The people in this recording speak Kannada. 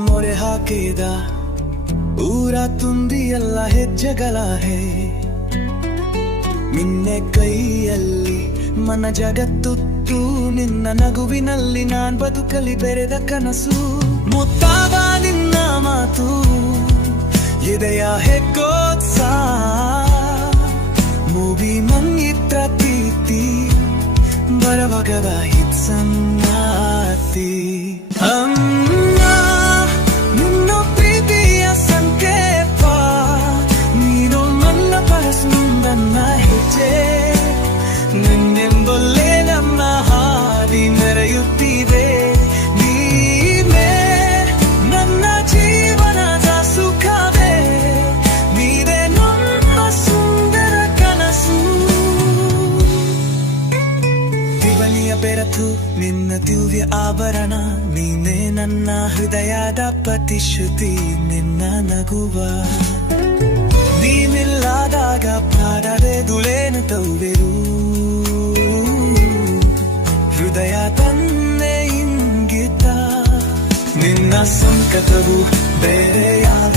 ಮೊರೆ ಹಾಕಿದ ಊರ ತುಂಬಿ ಎಲ್ಲ ಹೆಜ್ಜೆಗಳ ನಿನ್ನೆ ಕೈಯಲ್ಲಿ ಮನ ಜಗತ್ತುತ್ತು ನಿನ್ನ ನಗುವಿನಲ್ಲಿ ನಾನ್ ಬದುಕಲಿ ಬೆರೆದ ಕನಸು ಮುತ್ತಾದ ನಿನ್ನ ಮಾತು ಎದೆಯ ಹೆಗ್ಗೋತ್ಸ ಮೂವಿ ಮಂಗಿತ್ರ ಪ್ರೀತಿ ಬರಬಗದ ಹಿತ್ಸನ್ನಾತಿ ನಿನ್ನೆಂಬೊಲ್ಲೇ ನಮ್ಮ ಹಾದಿ ಮೆರೆಯುತ್ತಿದೆ ನೀನೇ ನನ್ನ ಜೀವನದ ಸುಖವೇ ನೀನೇ ನಮ್ಮ ಸುಂದರ ಕನಸು ದಿವಲಿಯ ಬೆರತು ನಿನ್ನ ದಿವ್ಯ ಆಭರಣ ನೀನೇ ನನ್ನ ಹೃದಯದ ಪ್ರತಿಶ್ರುತಿ ನಿನ್ನ ನಗುವ ನೀನಿಲ್ಲದಾಗ ಪ್ರಾಣದೆ ದುಲೇನು ತವ್ವೆರು ಹೃದಯ ತನ್ನೆ ಇಂಗಿದ್ದ ನಿನ್ನ ಸಂಕಟವು ಬೇರೆ ಯಾವ